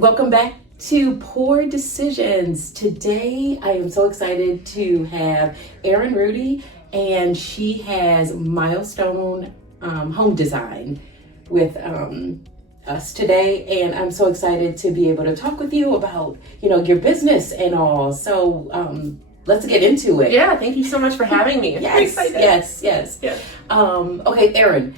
Welcome back to Pouur Decisions. Today, I am so excited to have Erin Rudy, and she has Milestone Home Design with us today. And I'm so excited to be able to talk with you about, your business and all. So let's get into it. Yeah, thank you so much for having me. Yes. Okay, Erin.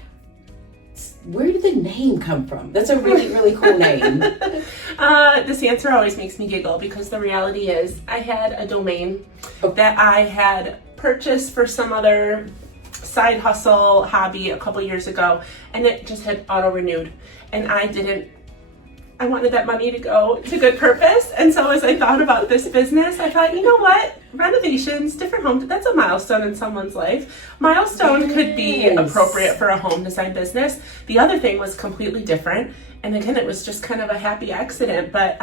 Where did the name come from? That's a really, really cool name. This answer always makes me giggle because the reality is I had a domain that I had purchased for some other side hustle hobby a couple years ago, and it just had auto-renewed, and I wanted that money to go to good purpose. And so as I thought about this business, I thought, you know what? Renovations, different homes, that's a milestone in someone's life. Milestone could be appropriate for a home design business. The other thing was completely different. And again, it was just kind of a happy accident, but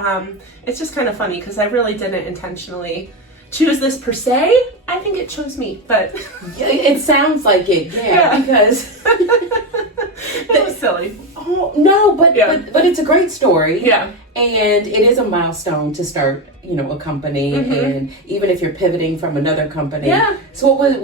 it's just kind of funny because I really didn't intentionally choose this per se. I think it chose me, but it sounds like it, because it was silly. Oh no, but it's a great story. Yeah, and it is a milestone to start, a company, and even if you're pivoting from another company. Yeah. So what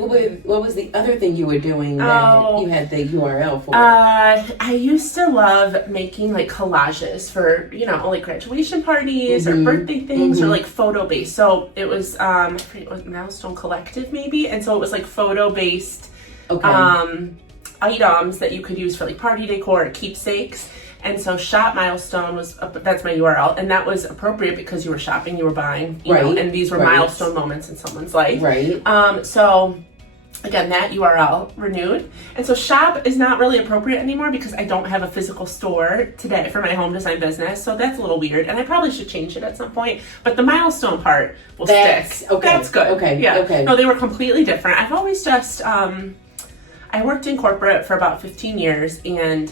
was the other thing you were doing that you had the URL for? I used to love making like collages for like graduation parties or birthday things or like photo based. So it was I forget what Milestone Collective maybe, and so it was like photo based. Items that you could use for like party decor or keepsakes. And so Shop Milestone that's my URL, and that was appropriate because you were shopping, you were buying, you know, and these were milestone moments in someone's life. So again, that URL renewed. And so Shop is not really appropriate anymore because I don't have a physical store today for my home design business. So that's a little weird, and I probably should change it at some point. But the milestone part will stick. Okay. That's good. Okay. No, they were completely different. I've always just I worked in corporate for about 15 years, but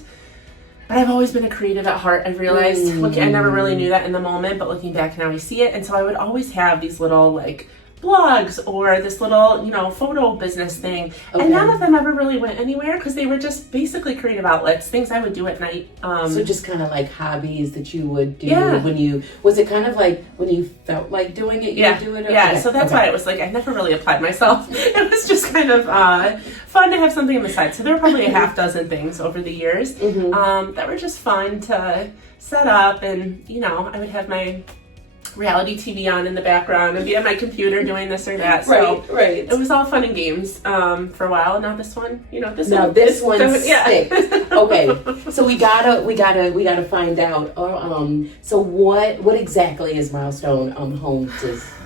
I've always been a creative at heart. I've realized, I never really knew that in the moment, but looking back now I see it. And so I would always have these little like blogs or this little, photo business thing. And none of them ever really went anywhere because they were just basically creative outlets, things I would do at night. So just kind of like hobbies that you would do was it kind of like when you felt like doing it, you would do it? Yeah, so that's why it was like, I never really applied myself. It was just kind of fun to have something on the side. So there were probably a half dozen things over the years that were just fun to set up. And, I would have my reality TV on in the background and be on my computer doing this or that. So it was all fun and games for a while. And now this one, this one sticks. Okay, so we gotta find out. So what exactly is Milestone Home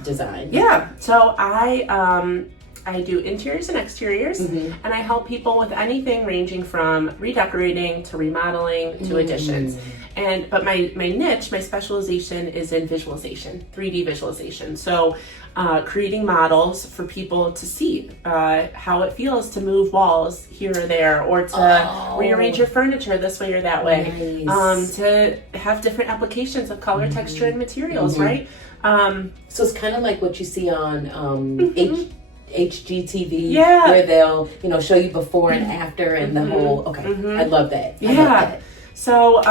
Design? Yeah, so I do interiors and exteriors, and I help people with anything ranging from redecorating to remodeling to additions. But my niche, my specialization is in visualization, 3D visualization. So creating models for people to see how it feels to move walls here or there, or to rearrange your furniture this way or that way. Nice. To have different applications of color, texture, and materials, right? So it's kind of like what you see on HGTV, where they'll show you before and after and the whole. I love that. I love that. So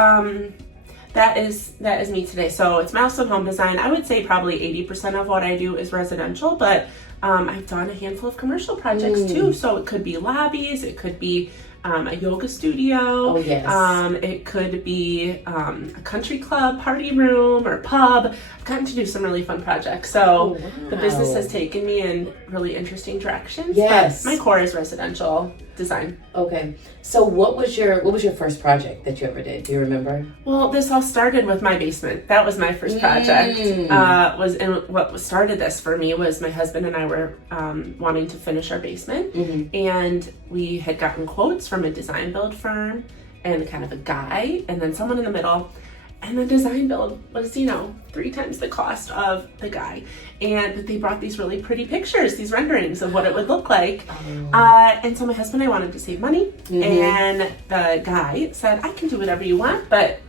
that is me today. So it's Milestone Home Design. I would say probably 80% of what I do is residential, but I've done a handful of commercial projects too. So it could be lobbies, it could be a yoga studio. It could be a country club, party room, or pub. I've gotten to do some really fun projects. So the business has taken me in really interesting directions. Yes. But my core is residential design. Okay. So what was your first project that you ever did? Do you remember? Well, this all started with my basement. That was my first project. What started this for me was my husband and I were wanting to finish our basement, and we had gotten quotes from a design build firm and kind of a guy and then someone in the middle. And the design build was, 3 times the cost of the guy. But they brought these really pretty pictures, these renderings of what it would look like. And so my husband and I wanted to save money. And the guy said, I can do whatever you want, but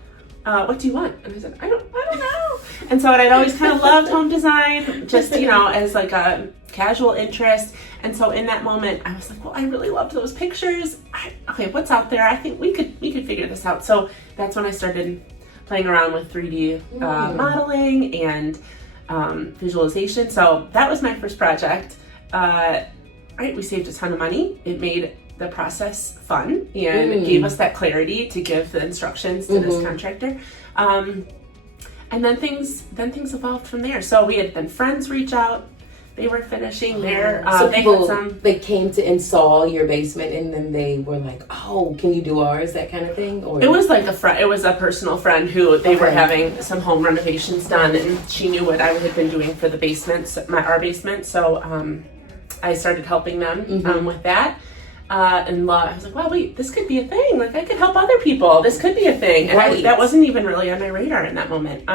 what do you want? And I said, I don't know. And so I'd always kind of loved home design, just, as like a casual interest. And so in that moment, I was like, well, I really loved those pictures. Okay, what's out there? I think we could figure this out. So that's when I started playing around with 3D modeling and visualization. So that was my first project. We saved a ton of money. It made the process fun and it gave us that clarity to give the instructions to this contractor. And then things evolved from there. So we had then friends reach out. They were finishing their. So people, they came to install your basement, and then they were like, "Oh, can you do ours?" That kind of thing. Or it was like a friend. It was a personal friend who they were having some home renovations done, and she knew what I had been doing for the basement, our basement. So I started helping them with that. And I was like, wow, wait, this could be a thing. Like, I could help other people. This could be a thing. And that wasn't even really on my radar in that moment.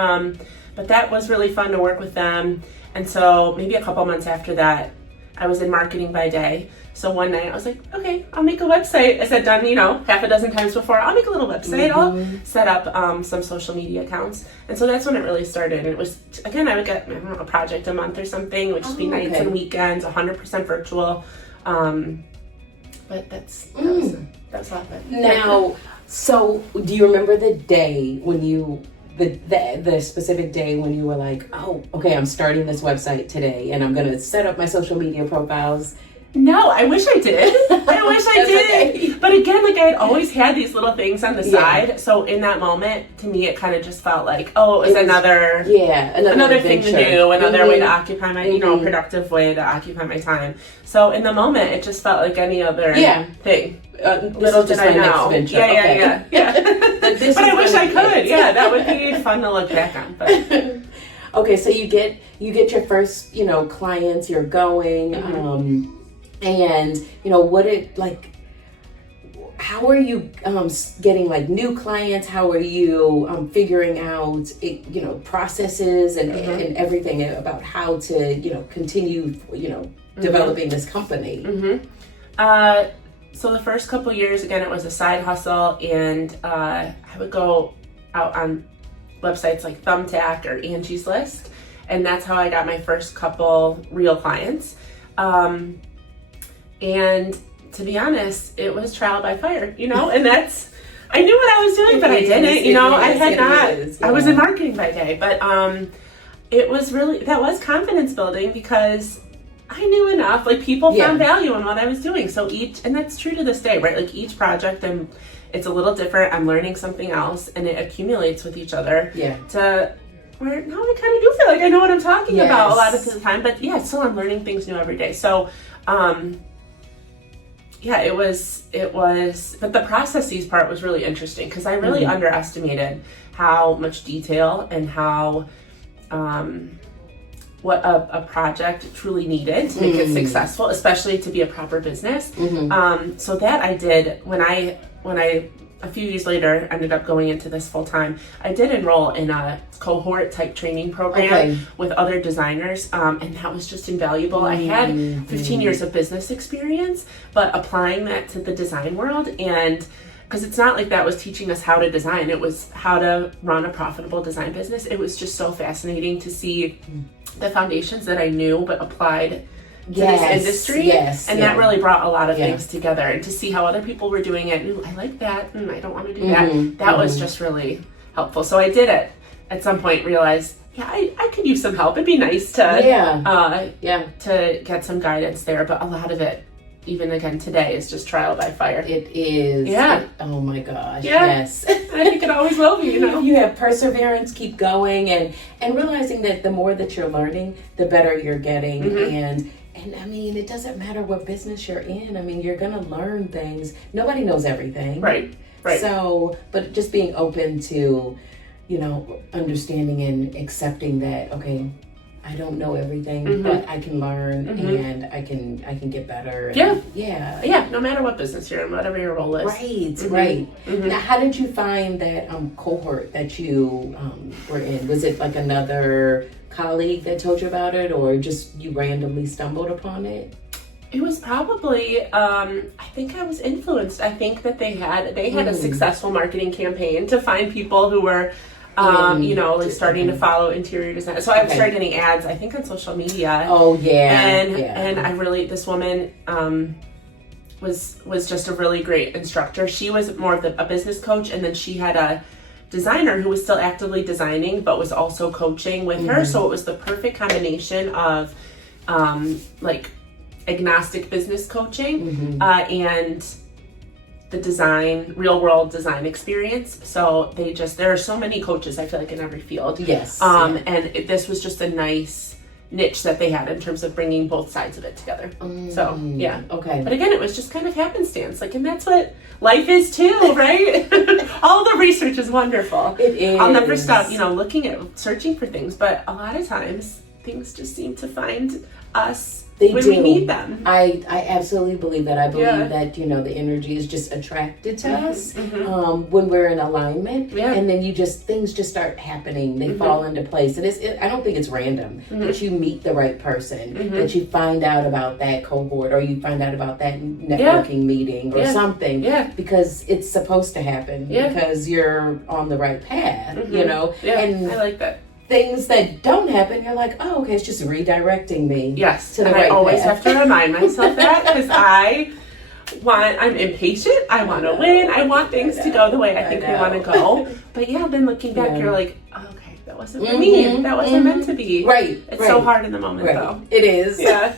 But that was really fun to work with them. And so maybe a couple months after that, I was in marketing by day. So one night I was like, okay, I'll make a website. As I'd done, half a dozen times before. I'll make a little website. I'll set up some social media accounts. And so that's when it really started. And it was, again, I would get a project a month or something. It would just be nights and weekends, 100% virtual. But that was a lot of it. Now, so do you remember the day when you, the specific day when you were like, oh, okay, I'm starting this website today and I'm going to set up my social media profiles? No, I wish I did. I wish I did. Okay. But again, like I had always had these little things on the side. So in that moment, to me, it kind of just felt like, oh, it was another thing to do, another way to occupy my, productive way to occupy my time. So in the moment, it just felt like any other thing. Little did I know. Yeah. But I wish I could. Yeah, that would be fun to look back on. But. Okay, so you get your first, clients. You're going. And what it like, how are you getting like new clients? How are you figuring out processes and everything about how to continue developing this company? So the first couple years, again, it was a side hustle, and I would go out on websites like Thumbtack or Angie's List, and that's how I got my first couple real clients. And to be honest, it was trial by fire, and that's, I knew what I was doing, but I didn't, I was in marketing by day, but it was really, that was confidence building because I knew enough, like people found value in what I was doing. So and that's true to this day, right? Like each project, it's a little different. I'm learning something else and it accumulates with each other. Where now I kind of do feel like I know what I'm talking about a lot of the time, but still I'm learning things new every day. So, it was, but the processes part was really interesting because I really underestimated how much detail and how, what a project truly needed to make it successful, especially to be a proper business. So that I did when I a few years later ended up going into this full time. I did enroll in a cohort type training program with other designers, and that was just invaluable. I had 15 years of business experience, but applying that to the design world, and because it's not like that was teaching us how to design, it was how to run a profitable design business. It was just so fascinating to see the foundations that I knew but applied to this industry, and that really brought a lot of things together, and to see how other people were doing it. Ooh, I like that, and I don't want to do that. That was just really helpful. So I did it. At some point, realized, I could use some help. It'd be nice to to get some guidance there. But a lot of it, even again today, is just trial by fire. It is. Oh my gosh. Yes. I think it always will be. You have perseverance, keep going, and realizing that the more that you're learning, the better you're getting, And I mean, it doesn't matter what business you're in. I mean, you're going to learn things. Nobody knows everything. Right. So, but just being open to, understanding and accepting that, okay, I don't know everything, but I can learn and I can get better. And no matter what business you're in, whatever your role is. Right. Now, how did you find that cohort that you were in? Was it like another colleague that told you about it, or just you randomly stumbled upon it? It was probably, I think I was influenced. I think that they had a successful marketing campaign to find people who were, starting to follow interior design. So I started getting ads, I think, on social media. And I really, this woman was just a really great instructor. She was more of a business coach, and then she had a designer who was still actively designing but was also coaching with her. So it was the perfect combination of like agnostic business coaching and the design, real world design experience. So there are so many coaches, I feel like, in every field. Yes. And this was just a nice niche that they had in terms of bringing both sides of it together. So yeah. Okay. But again, it was just kind of happenstance. Like, and that's what life is too, right? All the research is wonderful. It is. I'll never stop, searching for things, but a lot of times things just seem to find us when we need them. I absolutely believe that. I believe that, the energy is just attracted to us when we're in alignment. Yeah. And then things just start happening. They fall into place. And I don't think it's random that you meet the right person, that you find out about that cohort, or you find out about that networking meeting or something. Yeah. Because it's supposed to happen because you're on the right path, Yeah. And I like that. Things that don't happen, you're like, oh, okay, it's just redirecting me. Yes, to the and right I always path. have to remind myself that, because I'm impatient. I want to win. I want things to go the way I think they want to go. But then looking back, you're like, oh, okay, that wasn't for me. That wasn't meant to be. Right. It's so hard in the moment, though. It is. Yeah.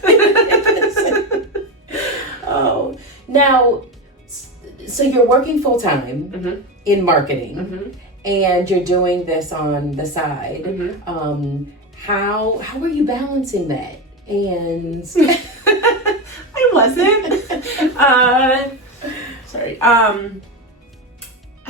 Oh, now, so you're working full time in marketing. And you're doing this on the side. How were you balancing that? And I wasn't. Sorry. I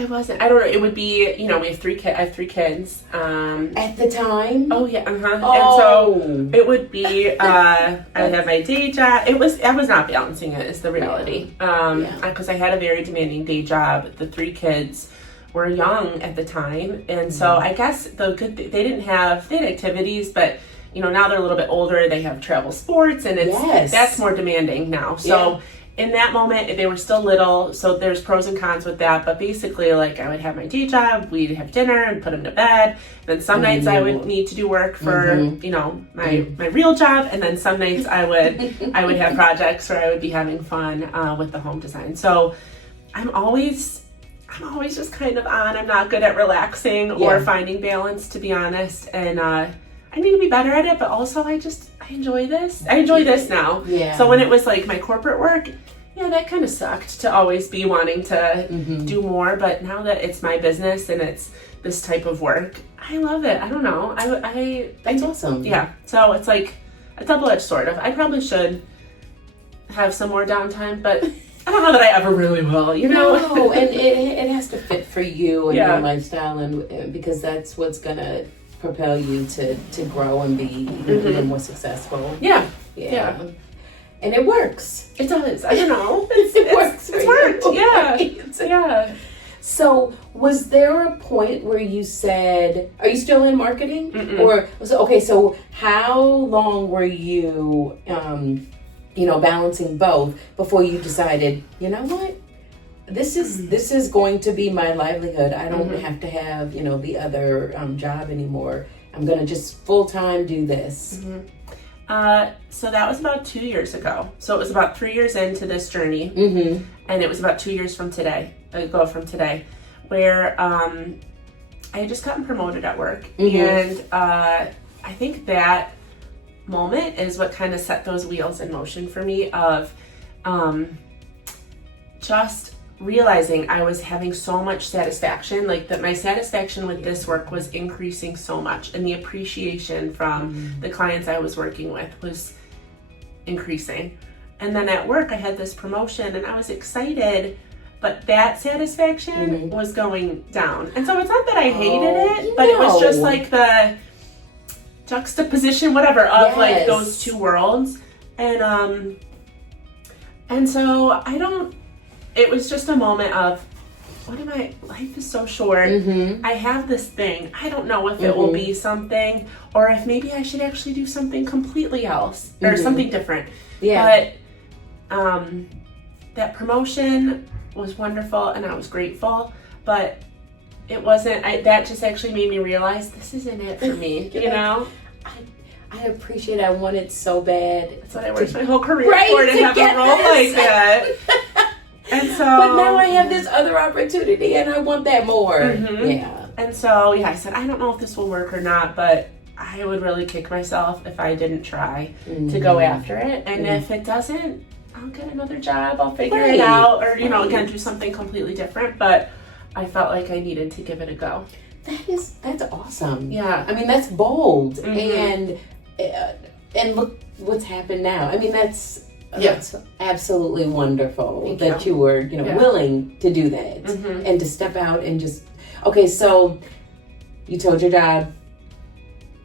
wasn't. I don't know. It would be, we have 3 kids. I have 3 kids. At the time? Oh yeah. Oh. And so it would be. I would have my day job. I was not balancing it. Is the reality. Because I had a very demanding day job. The 3 kids were young at the time, and so I guess they had activities, but now they're a little bit older. They have travel sports, and that's more demanding now. So in that moment, they were still little, so there's pros and cons with that. But basically, like, I would have my day job, we'd have dinner and put them to bed. Then some nights I would need to do work for my real job, and then some nights I would have projects where I would be having fun with the home design. So I'm always just kind of on. I'm not good at relaxing or finding balance, to be honest. And I need to be better at it, but also I enjoy this. I enjoy this now. Yeah. So when it was like my corporate work, that kind of sucked to always be wanting to do more. But now that it's my business and it's this type of work, I love it. I don't know. That's awesome. Yeah. So it's like a double-edged sword. I probably should have some more downtime, but I don't know that I ever really will, No, and it has to fit for you and your lifestyle, and because that's what's gonna propel you to grow and be even more successful. Yeah. And it works. It does. I don't know. It works. It's worked. Yeah. Yeah. So, was there a point where you said, "Are you still in marketing?" Or so how long were you? Balancing both before you decided, you know what, this is going to be my livelihood. I don't have to have, the other job anymore. I'm going to just full-time do this. So that was about 2 years ago. So it was about 3 years into this journey. And it was about 2 years from today, where I had just gotten promoted at work. And I think that moment is what kind of set those wheels in motion for me of just realizing I was having so much satisfaction, like that my satisfaction with this work was increasing so much, and the appreciation from the clients I was working with was increasing. And then at work I had this promotion and I was excited, but that satisfaction was going down. And so it's not that I hated it, but it was just like the juxtaposition, whatever, of like those two worlds. And so it was just a moment of, life is so short. I have this thing. I don't know if it will be something, or if maybe I should actually do something completely else or something different. But that promotion was wonderful and I was grateful, but it wasn't, that just actually made me realize this isn't it for me, I appreciate it. I want it so bad. That's what I worked my whole career for, to have a role like that. And so, but now I have this other opportunity and I want that more. And so, I said, I don't know if this will work or not, but I would really kick myself if I didn't try to go after it. And if it doesn't, I'll get another job, I'll figure it out, or, again, do something completely different. But I felt like I needed to give it a go. That's awesome. Yeah. I mean, that's bold. And look what's happened now. I mean, that's absolutely wonderful that you were, willing to do that and to step out and just, okay, so you told your job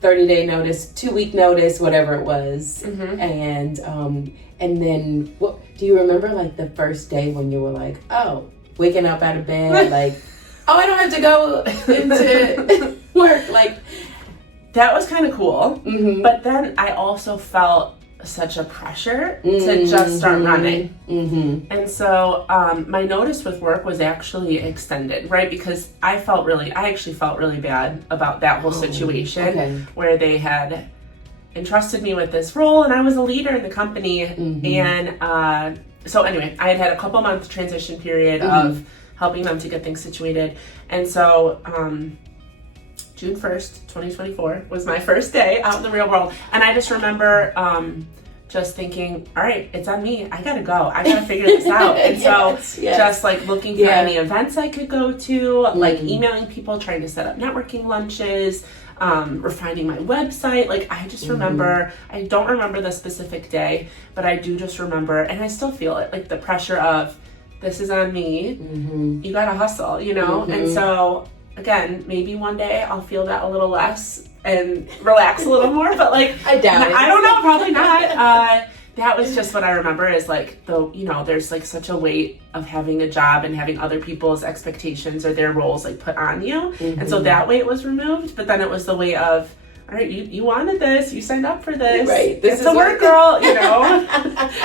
30-day notice, 2-week notice, whatever it was. And then what, do you remember like the first day when you were like, oh, waking up out of bed, like, oh, I don't have to go into work, like. That was kind of cool. But then I also felt such a pressure to just start running. And so my notice with work was actually extended, right? Because I actually felt really bad about that whole situation where they had entrusted me with this role and I was a leader in the company. And so anyway, I had a couple month transition period of helping them to get things situated. And so June 1st, 2024 was my first day out in the real world. And I just remember just thinking, all right, it's on me. I gotta go. I gotta figure this out. And just like looking for any events I could go to, like emailing people, trying to set up networking lunches, refining my website. Like I just remember, I don't remember the specific day, but I do just remember, and I still feel it, like the pressure of this is on me. You gotta hustle, And so again, maybe one day I'll feel that a little less and relax a little more, but like, I doubt it. I don't know, probably not. That was just what I remember is like, there's like such a weight of having a job and having other people's expectations or their roles like put on you. And so that weight was removed, but then it was the weight of, all right, you wanted this, you signed up for this. Right. This is a work, girl,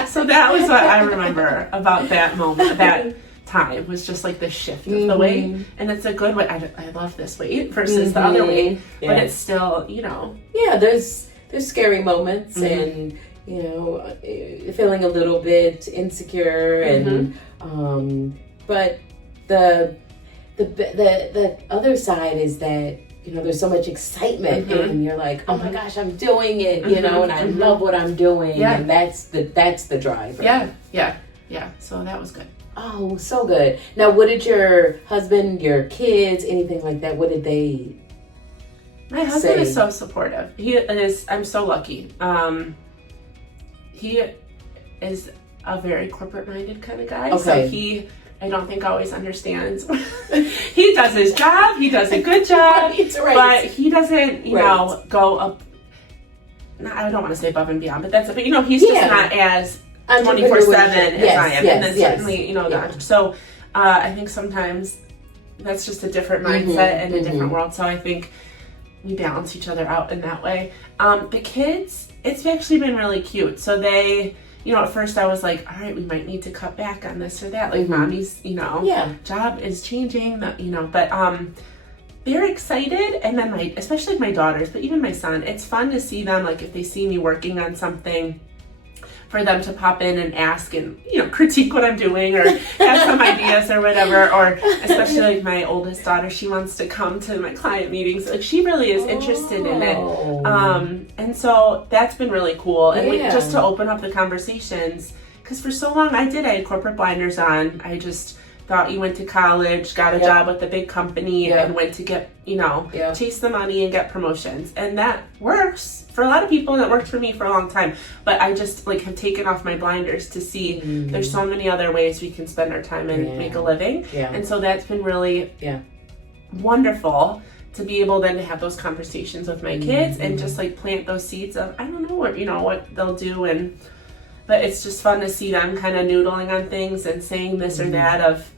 So that was what I remember about that moment, that time was just like the shift of the weight. And it's a good way. I love this weight versus the other weight, but it's still, Yeah, there's scary moments and, feeling a little bit insecure and, but the other side is that, there's so much excitement and you're like, oh my gosh, I'm doing it, and I love what I'm doing. And that's the drive. Right? Yeah. So that was good. Oh, so good. Now, what did your husband, your kids, anything like that, what did they My husband is so supportive. I'm so lucky. He is a very corporate-minded kind of guy. So I don't think always understands. He does his job. He does a good job. But he doesn't, go up. I don't want to say above and beyond, but that's it. But, he's just not as 24/7 as I am. And then certainly, So I think sometimes that's just a different mindset and a different world. So I think we balance each other out in that way. The kids, it's actually been really cute. So they, at first I was like, all right, we might need to cut back on this or that. Like mommy's, job is changing, but they're excited. And then especially my daughters, but even my son, it's fun to see them, like if they see me working on something, for them to pop in and ask and, critique what I'm doing or have some ideas or whatever. Or especially like my oldest daughter, she wants to come to my client meetings. Like she really is interested in it. And so that's been really cool. And just to open up the conversations, because for so long I had corporate blinders on. I just thought you went to college, got a job with a big company and went to get, chase the money and get promotions. And that works for a lot of people and it worked for me for a long time. But I just have taken off my blinders to see there's so many other ways we can spend our time and make a living. And so that's been really wonderful to be able then to have those conversations with my kids and just plant those seeds of, I don't know what, what they'll do. But it's just fun to see them kind of noodling on things and saying this or that. Of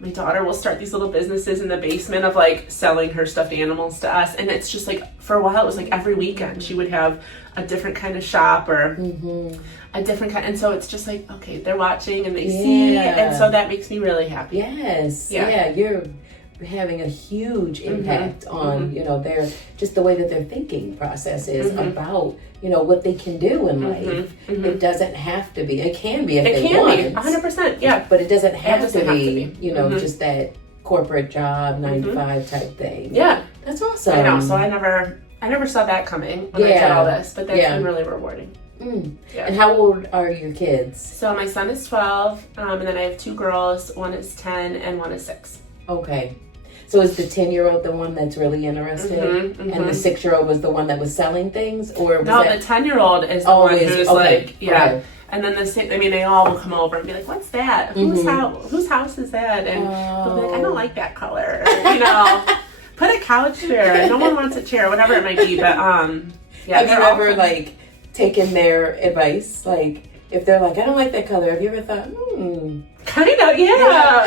my daughter will start these little businesses in the basement of selling her stuffed animals to us. And it's just for a while, it was every weekend she would have a different kind of shop or a different kind. And so it's just okay, they're watching and they see. And so that makes me really happy. Yes. Yeah. You're having a huge impact on, their, just the way that their thinking process is about, what they can do in life. It doesn't have to be. It can be if they want. It can be, 100%, yeah. But it doesn't have to be, just that corporate job, 9 to 5 type thing. Yeah. That's awesome. I know. So I never saw that coming when I did all this, but that's been really rewarding. Yeah. And how old are your kids? So my son is 12, and then I have 2 girls. One is 10 and one is 6. Okay. So is the 10-year-old the one that's really interested? And the 6-year-old was the one that was selling things? Or was no, the 10-year-old is the one who's like, right. And then they all will come over and be like, what's that? Whose house is that? And they'll be like, I don't like that color. Or, put a couch there. No one wants a chair, whatever it might be. But have you ever like taken their advice? Like if they're like, I don't like that color, have you ever thought, Kind of, yeah.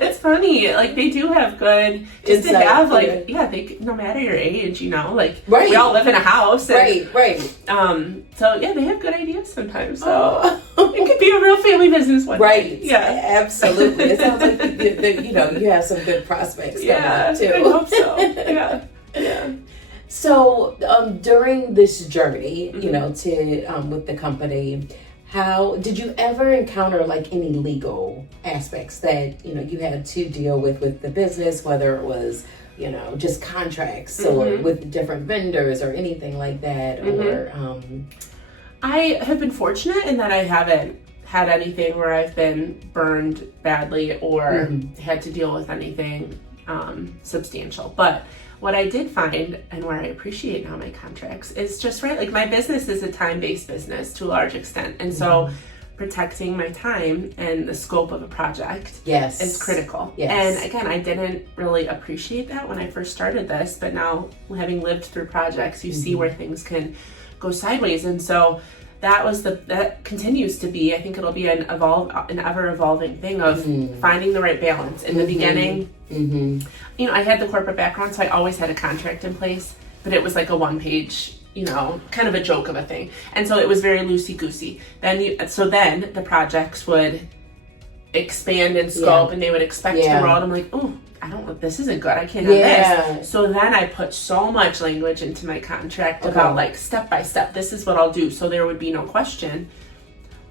It's funny. Like they do have good just to have like they no matter your age, like we all live in a house. And, right. So yeah, they have good ideas sometimes. So it could be a real family business one day. Yeah, absolutely. It sounds like you have some good prospects coming up too. I hope so. Yeah. So during this journey, to with the company, how did you ever encounter like any legal aspects that you had to deal with the business, whether it was just contracts or with different vendors or anything like that? Or I have been fortunate in that I haven't had anything where I've been burned badly or had to deal with anything substantial. But what I did find, and where I appreciate now my contracts, is just like my business is a time-based business to a large extent. And so protecting my time and the scope of a project is critical. And again, I didn't really appreciate that when I first started this, but now having lived through projects, you see where things can go sideways. And so that continues to be, I think it'll be an ever evolving thing of finding the right balance. In the beginning, I had the corporate background, so I always had a contract in place, but it was like a 1-page, kind of a joke of a thing. And so it was very loosey-goosey. Then the projects would expand in scope and they would expect to grow. And I'm like, oh, this isn't good. I can't have this. So then I put so much language into my contract about like step by step, this is what I'll do. So there would be no question.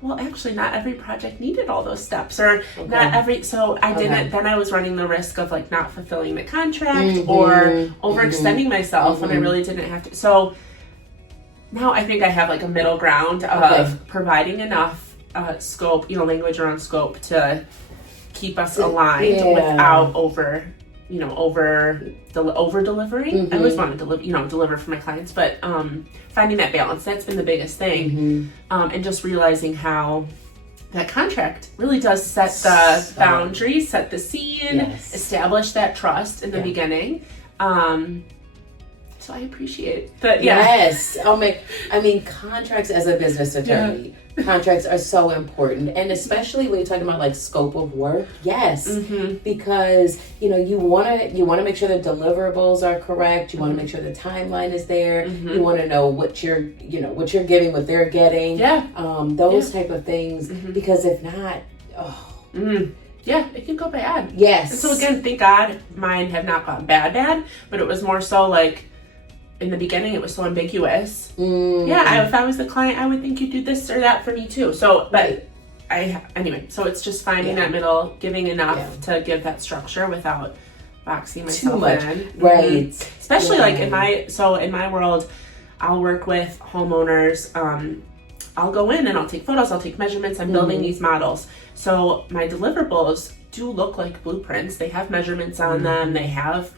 Well, actually not every project needed all those steps or not every, so I didn't, then I was running the risk of like not fulfilling the contract or overextending myself when I really didn't have to. So now I think I have like a middle ground of providing enough scope, language around scope to keep us aligned without over delivering. I always want to deliver for my clients, but finding that balance, that's been the biggest thing. And just realizing how that contract really does set the boundaries, set the scene, establish that trust in the beginning. So I appreciate that. Yes. Contracts as a business attorney. Contracts are so important, and especially when you're talking about like scope of work. Because you want to make sure the deliverables are correct. You want to make sure the timeline is there. You want to know what you're giving, what they're getting. Those type of things. Because if not, it can go bad. Yes. And so again, thank God mine have not gone bad, but it was more so like, in the beginning, it was so ambiguous. If I was the client, I would think you'd do this or that for me too. So, but so it's just finding that middle, giving enough to give that structure without boxing myself in. Right. Especially like in my world, I'll work with homeowners. I'll go in and I'll take photos, I'll take measurements. I'm building these models. So my deliverables do look like blueprints. They have measurements on them. They have,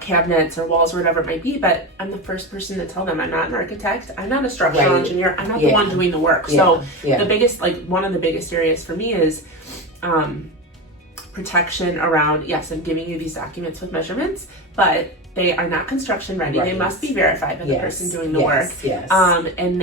cabinets or walls or whatever it might be, but I'm the first person to tell them I'm not an architect, I'm not a structural engineer, I'm not the one doing the work. So the biggest, one of the biggest areas for me is protection around, I'm giving you these documents with measurements, but they are not construction ready. They must be verified by the person doing the work. And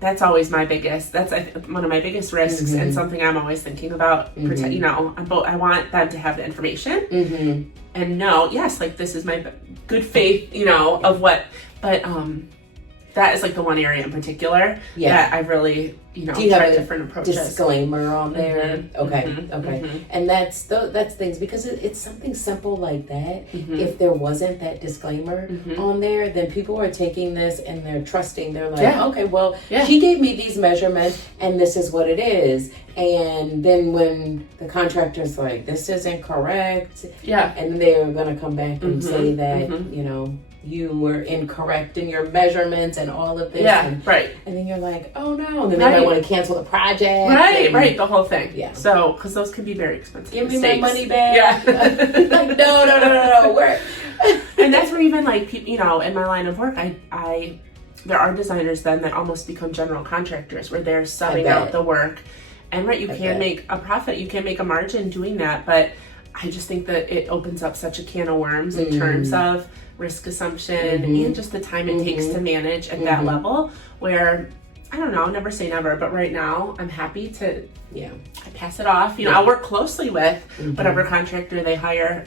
that's always my biggest, one of my biggest risks and something I'm always thinking about. I want them to have the information and know, this is my good faith, of what, but that is like the one area in particular that I've really Do you try have a different approaches. disclaimer on there? Mhm. Okay, Mhm. okay. Mhm. And that's things, because it's something simple like that. Mhm. If there wasn't that disclaimer Mhm. on there, then people are taking this and they're trusting. They're like, Yeah. okay, well, Yeah. she gave me these measurements and this is what it is. And then when the contractor's like, this isn't correct, Yeah. and they're going to come back and Mhm. say that, Mhm. you were incorrect in your measurements and all of this. Yeah, And, right. and then you're like, oh no. And then they Right. might want to cancel the project. Right, and right, the whole thing. Yeah. So, because those can be very expensive. Give me mistakes. my money back. Yeah. Like, no. Where? And that's where even like in my line of work, I there are designers then that almost become general contractors where they're subbing bet. out the work, and right, you I can bet. make a profit, you can make a margin doing that, but I just think that it opens up such a can of worms in terms of risk assumption and just the time it takes to manage at that level. Where I don't know, never say never, but right now I'm happy to I pass it off. I'll work closely with whatever contractor they hire,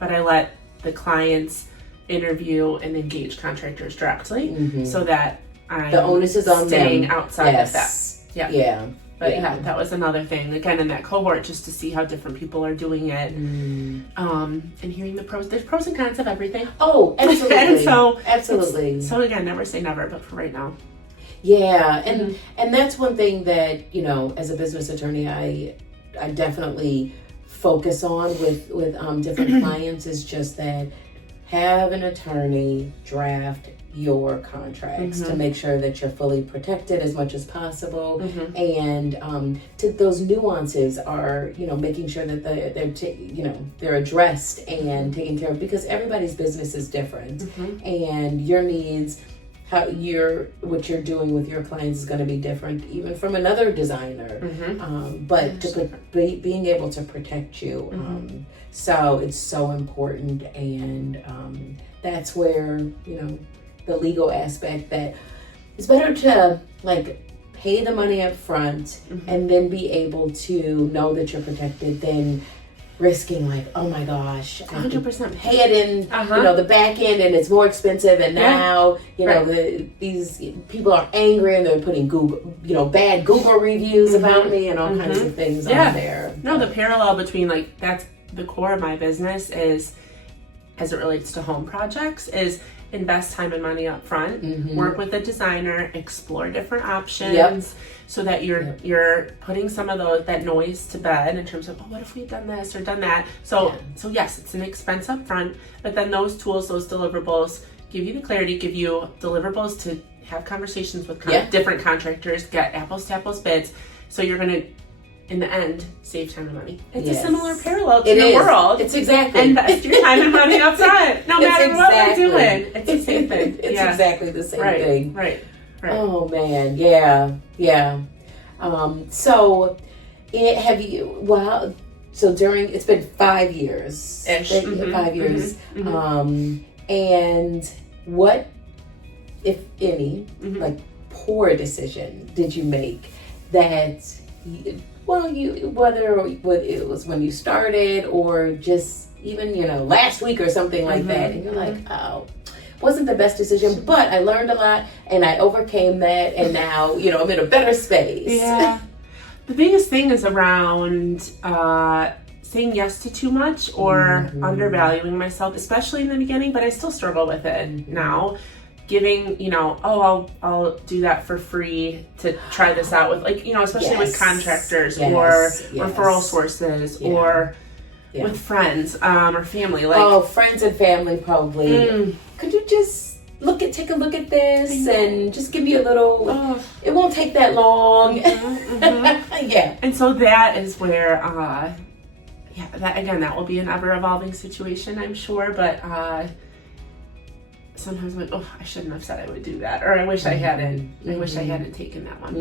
but I let the clients interview and engage contractors directly so that I'm The onus is on staying them. outside of that. Yeah. Yeah. Yeah. But yeah, that was another thing, again, in that cohort, just to see how different people are doing it, and hearing the pros. There's pros and cons of everything. Oh, absolutely. And so, absolutely. So again, never say never, but for right now. Yeah, and that's one thing that, as a business attorney, I definitely focus on with different clients, is just that have an attorney draft your contracts to make sure that you're fully protected as much as possible, and to those nuances are making sure that they're addressed and taken care of, because everybody's business is different, and your needs, what you're doing with your clients is going to be different even from another designer, but being able to protect you, so it's so important, and that's where the legal aspect, that it's better to pay the money up front and then be able to know that you're protected than risking oh my gosh, I have to 100% pay it in the back end and it's more expensive, and now these people are angry and they're putting bad Google reviews about me and all kinds of things on there. No, the parallel between that's the core of my business is, as it relates to home projects, is invest time and money up front, work with a designer, explore different options, so that you're putting some of that noise to bed in terms of, what if we've done this or done that. So yes, it's an expense up front, but then those tools, those deliverables give you the clarity, give you deliverables to have conversations with different contractors, get apples to apples bids, so you're going to, in the end, save time and money. It's a similar parallel to the world. It's exactly. Invest your time and money up front, no matter what we're doing. It's the same thing. It's exactly the same thing. Right. Oh man, yeah. So, it's been 5 years. Ish. 5 years. And what, if any, poor decision did you make that? Whether it was when you started or just even last week or something like that, and you're like, oh, wasn't the best decision, but I learned a lot and I overcame that, and now I'm in a better space. Yeah. The biggest thing is around saying yes to too much or undervaluing myself, especially in the beginning, but I still struggle with it now. Giving, I'll do that for free to try this out with, especially with contractors or referral sources or with friends or family. Friends and family probably. Could you just take a look at this and just give me a little? It won't take that long. Yeah. And so that is where, that will be an ever evolving situation, I'm sure, but. Sometimes I'm like, I shouldn't have said I would do that, or I wish I hadn't. I wish I hadn't taken that one.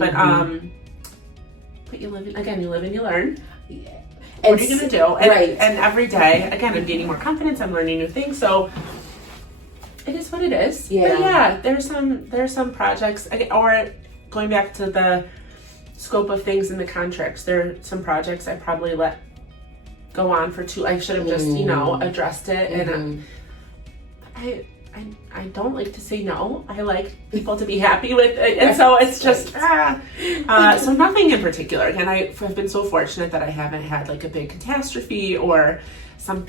But you live and you learn. Yeah. What are you gonna do? And every day, again, I'm gaining more confidence. I'm learning new things. So it is what it is. Yeah. But there's some projects, or going back to the scope of things in the contracts. There are some projects I probably let go on for too. I should have just addressed it, and I don't like to say no. I like people to be happy with it. And so it's just, so nothing in particular. Again, I have been so fortunate that I haven't had like a big catastrophe or some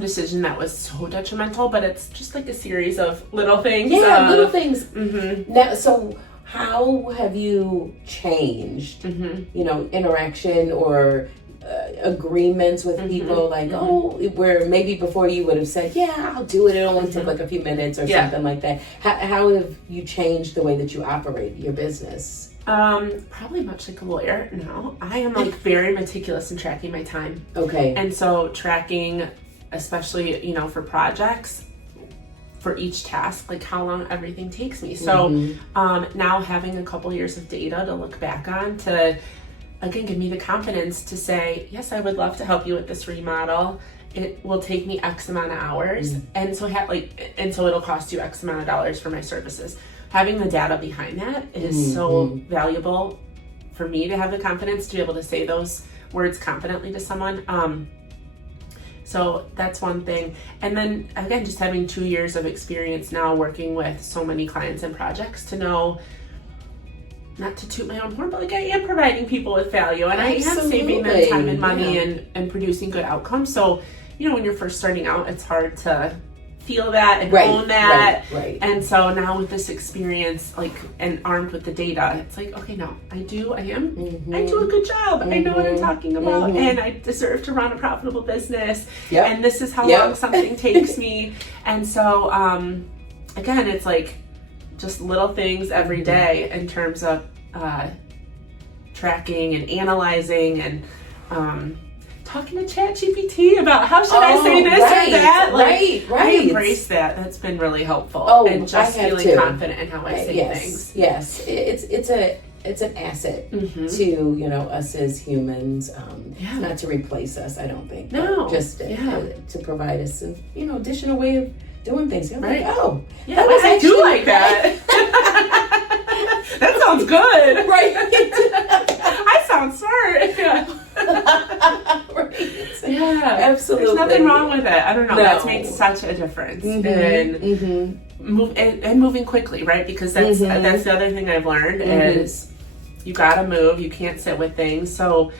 decision that was so detrimental, but it's just like a series of little things. Yeah, little things. Mm-hmm. Now, so how have you changed, interaction or agreements with people, like, where maybe before you would have said, yeah, I'll do it, it only took like a few minutes or something like that. How have you changed the way that you operate your business? Probably much like a lawyer now. I am like very meticulous in tracking my time. Okay. And so tracking, especially, for projects, for each task, like how long everything takes me. So now having a couple years of data to look back on to, again, give me the confidence to say, yes, I would love to help you with this remodel. It will take me X amount of hours. And so it'll cost you X amount of dollars for my services. Having the data behind that is so valuable for me to have the confidence to be able to say those words confidently to someone. So that's one thing. And then again, just having 2 years of experience now working with so many clients and projects to know, not to toot my own horn, but like I am providing people with value and I am saving them time and money and producing good outcomes. So, when you're first starting out, it's hard to feel that and own that. Right. And so now with this experience, and armed with the data, it's like, okay, no, I do a good job. I know what I'm talking about and I deserve to run a profitable business. And this is how long something takes me. And so, again, it's like just little things every day in terms of tracking and analyzing and talking to ChatGPT about how should I say this or that. Right. I embrace that. That's been really helpful. And just feeling confident in how I say things. Yes, it's an asset to us as humans. Not to replace us, I don't think. No, just to provide us additional way of doing things. I'm like, I do like that. That sounds good. Right. I sound smart. Yeah, absolutely. There's nothing wrong with it. I don't know. No. That's made such a difference in moving quickly, right? Because that's the other thing I've learned is you gotta move. You can't sit with things. So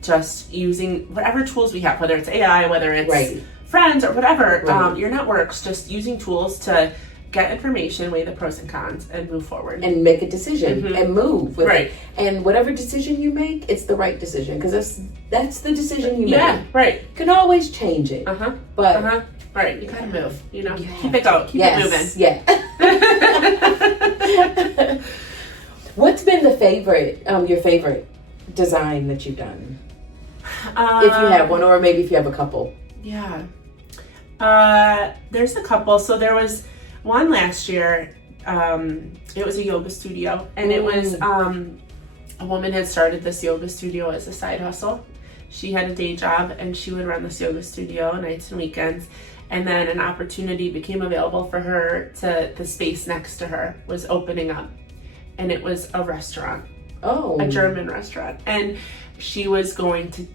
just using whatever tools we have, whether it's AI, whether it's friends or whatever, your networks, just using tools to get information, weigh the pros and cons, and move forward. And make a decision and move with it. And whatever decision you make, it's the right decision because that's the decision you make. Yeah, right. You can always change it. But right, you gotta move. Keep it going. Keep it moving. Yeah. What's been your favorite design that you've done? If you have one, or maybe if you have a couple. Yeah. There's a couple. So there was one last year. It was a yoga studio, and it was a woman had started this yoga studio as a side hustle. She had a day job, and she would run this yoga studio nights and weekends. And then an opportunity became available for her the space next to her was opening up, and it was a restaurant. A German restaurant, and she was going to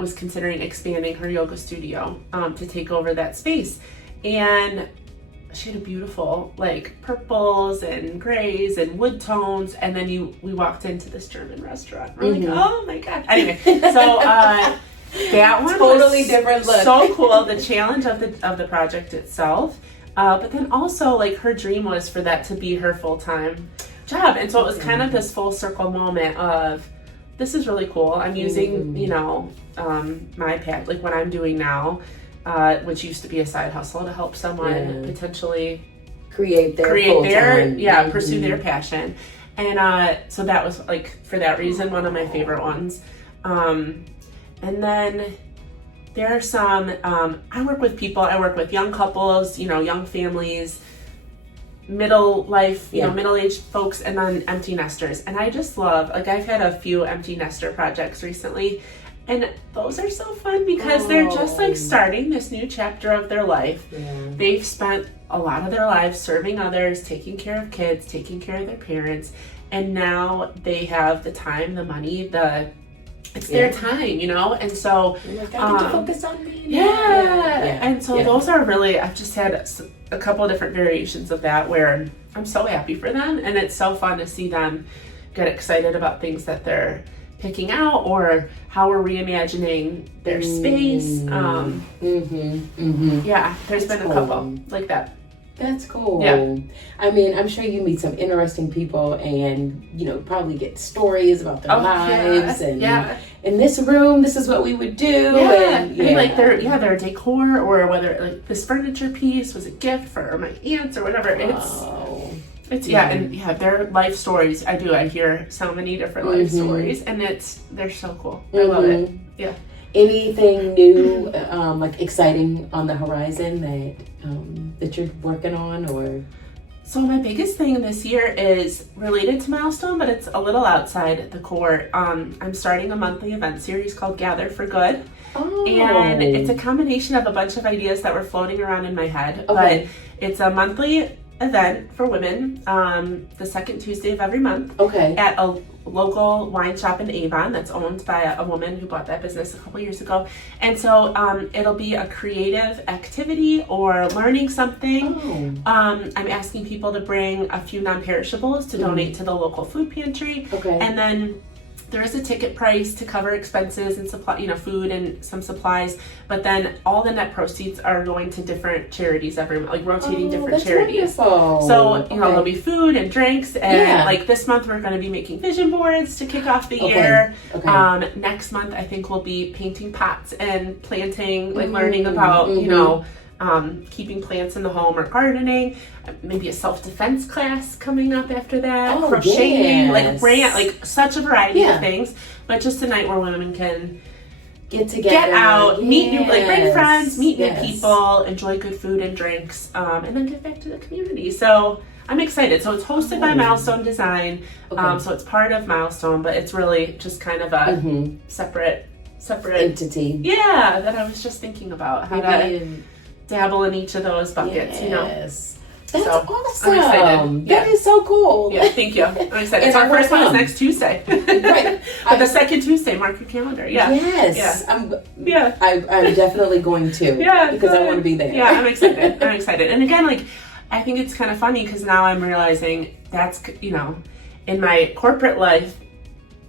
was considering expanding her yoga studio to take over that space. And she had a beautiful purples and grays and wood tones, and then we walked into this German restaurant. We're like, oh my god. Anyway, so that one totally was different look. So cool. The challenge of the project itself, but then also her dream was for that to be her full-time job. And so it was kind of this full circle moment of, this is really cool. I'm using my path, what I'm doing now, which used to be a side hustle, to help someone potentially pursue their passion. And so that was for that reason one of my favorite ones. And then there are some I work with young couples, young families, middle-aged folks, and then empty nesters. And I just love, I've had a few empty nester projects recently, and those are so fun because they're just starting this new chapter of their life. They've spent a lot of their lives serving others, taking care of kids, taking care of their parents, and now they have the time, the money, the it's their time, and so I get to focus on me. And so those are really, I've just had a couple of different variations of that where I'm so happy for them, and it's so fun to see them get excited about things that they're picking out or how we're reimagining their space. There's been a couple like that. That's cool. Yeah. I mean, I'm sure you meet some interesting people and, probably get stories about their lives and in this room, this is what we would do. Yeah. And, like their decor or whether like this furniture piece was a gift for my aunts or whatever. It's their life stories. I hear so many different life stories and they're so cool. I love it. Yeah. Anything new, like exciting on the horizon that you're working on, or? So my biggest thing this year is related to Milestone, but it's a little outside the core. I'm starting a monthly event series called Gather for Good. Oh. And it's a combination of a bunch of ideas that were floating around in my head. Okay. But it's a monthly event for women, the second Tuesday of every month. Okay. At a local wine shop in Avon that's owned by a woman who bought that business a couple years ago. And so it'll be a creative activity or learning something. I'm asking people to bring a few non-perishables to donate to the local food pantry. Okay. And then there is a ticket price to cover expenses and supply, food and some supplies. But then all the net proceeds are going to different charities every month, like rotating different charities. Wonderful. So there'll be food and drinks, and like this month we're going to be making vision boards to kick off the year. Okay. Next month I think we'll be painting pots and planting, like learning about keeping plants in the home or gardening. Maybe a self-defense class coming up after that. Crocheting, like such a variety of things. But just a night where women can get together, get out, meet new, bring friends, meet new people, enjoy good food and drinks, and then give back to the community. So I'm excited. So it's hosted by Milestone Design. So it's part of Milestone, but it's really just kind of a separate entity. Yeah, that I was just thinking about how to dabble in each of those buckets. That's awesome. I'm excited. That is so cool. Yeah, thank you. I'm excited. So our first one is next Tuesday. Right. But the second Tuesday, mark your calendar. Yeah. Yes. Yeah. I'm definitely going to. Yeah. Because I want to be there. Yeah, I'm excited. And again, I think it's kind of funny because now I'm realizing that's, in my corporate life,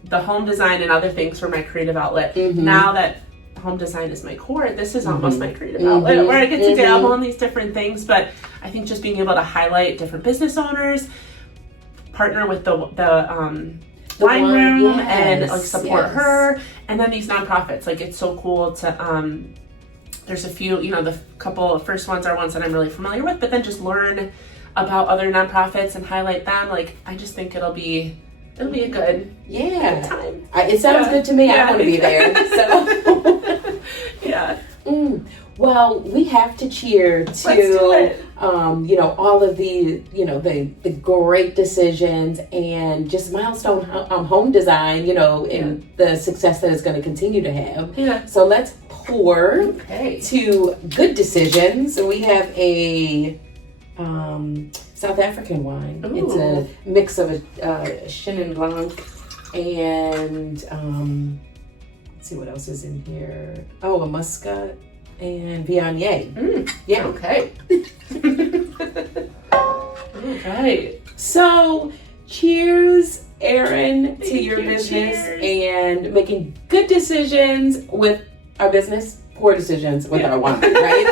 the home design and other things were my creative outlet. Now that home design is my core, this is almost my creative outlet where I get to dabble in these different things. But I think just being able to highlight different business owners, partner with the wine room and support her, and then these nonprofits, it's so cool to there's a few, the couple of first ones are ones that I'm really familiar with, but then just learn about other nonprofits and highlight them. I just think it'll be a good time. It sounds good to me. I want to be there. So Well, we have to cheer to all of the the great decisions and just Milestone home design, and the success that it's going to continue to have. Yeah. So let's pour to good decisions. So we have a South African wine. Ooh. It's a mix of a Chenin Blanc and let's see what else is in here. Oh, a Muscat and Viognier. Yeah. Okay. Okay. So, cheers, Erin, to your business and making good decisions with our business, poor decisions with our wine, right?